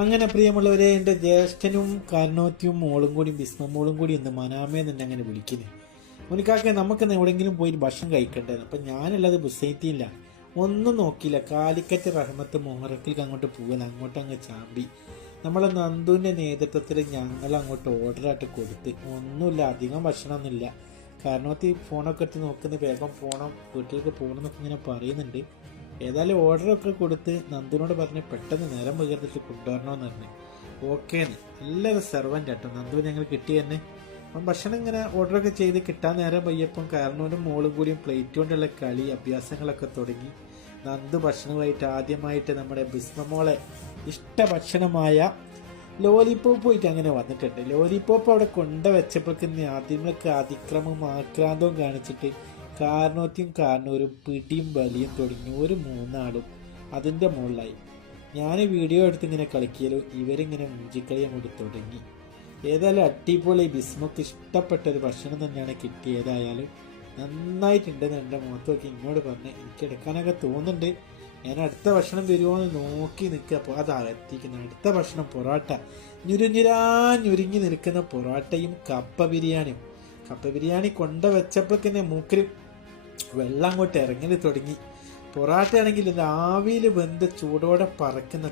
അങ്ങനെ പ്രിയമുള്ളവരെ, എൻ്റെ ജ്യേഷ്ഠനും കാരണവത്തിയും മോളും കൂടി ബിസ്മോളും കൂടി ഒന്ന് മനാമേ തന്നെ അങ്ങനെ വിളിക്കുന്നത്. ഉനിക്കാക്കെ നമുക്ക് എവിടെയെങ്കിലും പോയി ഭക്ഷണം കഴിക്കണ്ടേന്ന്. അപ്പം ഞാനുള്ളത് ബുസൈറ്റിയില്ല, ഒന്നും നോക്കിയില്ല. കാലിക്കറ്റ് റഹ്മത്ത് മുഹറക്കിലേക്ക് അങ്ങോട്ട് പോകല, അങ്ങോട്ട് അങ്ങ് ചാമ്പി. നമ്മളെ നന്ദുവിൻ്റെ നേതൃത്വത്തിൽ ഞങ്ങൾ അങ്ങോട്ട് ഓർഡറായിട്ട് കൊടുത്ത്. ഒന്നുമില്ല, അധികം ഭക്ഷണമൊന്നുമില്ല. കാരണവത്തി ഫോണൊക്കെ എടുത്ത് നോക്കുന്ന, വേഗം പോകണം, വീട്ടിലേക്ക് പോകണം എന്നൊക്കെ ഇങ്ങനെ പറയുന്നുണ്ട്. ഏതായാലും ഓർഡറൊക്കെ കൊടുത്ത് നന്ദുവിനോട് പറഞ്ഞ് പെട്ടെന്ന് നേരം പകർത്തിട്ട് കൊണ്ടുവരണമെന്ന് പറഞ്ഞു. ഓക്കേന്ന്. നല്ലൊരു സെർവൻ്റ് ആട്ടോ നന്ദു ഞങ്ങൾ കിട്ടി തന്നെ. അപ്പം ഭക്ഷണം ഇങ്ങനെ ഓർഡറൊക്കെ ചെയ്ത് കിട്ടാൻ നേരം പയ്യപ്പം കാരണവനും മോളും കൂടിയും പ്ലേറ്റ് കൊണ്ടുള്ള കളി അഭ്യാസങ്ങളൊക്കെ തുടങ്ങി. നന്ദു ഭക്ഷണമായിട്ട് ആദ്യമായിട്ട് നമ്മുടെ ബിസ്മമോളെ ഇഷ്ട ഭക്ഷണമായ ലോലിപോപ്പ് പോയിട്ട് അങ്ങനെ വന്നിട്ടുണ്ട്. ലോലിപോപ്പ് അവിടെ കൊണ്ടുവച്ചപ്പോഴേക്ക് ആദ്യമൊക്കെ അതിക്രമവും ആക്രാന്തവും കാണിച്ചിട്ട് കാരണവത്തിയും കാരണവരും പിടിയും വലിയും തുടങ്ങി ഒരു മൂന്നാളും അതിൻ്റെ മുകളിലായി. ഞാൻ വീഡിയോ എടുത്ത് ഇങ്ങനെ കളിക്കലും ഇവരിങ്ങനെ മൂഞ്ചിക്കളി അങ്ങോട്ട് തുടങ്ങി. ഏതായാലും അടിപൊളി ബിസ്മക്ക് ഇഷ്ടപ്പെട്ട ഒരു ഭക്ഷണം തന്നെയാണ് കിട്ടിയതായാലും നന്നായിട്ടുണ്ടെന്ന് എൻ്റെ മുഖത്ത് നോക്കി ഇങ്ങോട്ട് പറഞ്ഞ് എനിക്ക് എടുക്കാനൊക്കെ തോന്നുന്നുണ്ട്. ഞാൻ അടുത്ത ഭക്ഷണം വരുമോ എന്ന് നോക്കി നിൽക്കുക. അപ്പോൾ അതെത്തിക്കുന്നു അടുത്ത ഭക്ഷണം. പൊറോട്ട, ഞുരുങ്ങി നിൽക്കുന്ന പൊറോട്ടയും കപ്പ ബിരിയാണിയും. കപ്പ ബിരിയാണി കൊണ്ടുവച്ചപ്പോൾ മൂക്കിൽ വെള്ളം അങ്ങോട്ട് ഇറങ്ങി തുടങ്ങി. പൊറാട്ട ആണെങ്കിൽ ആവിയിൽ വെന്ത് ചൂടോടെ പറക്കുന്ന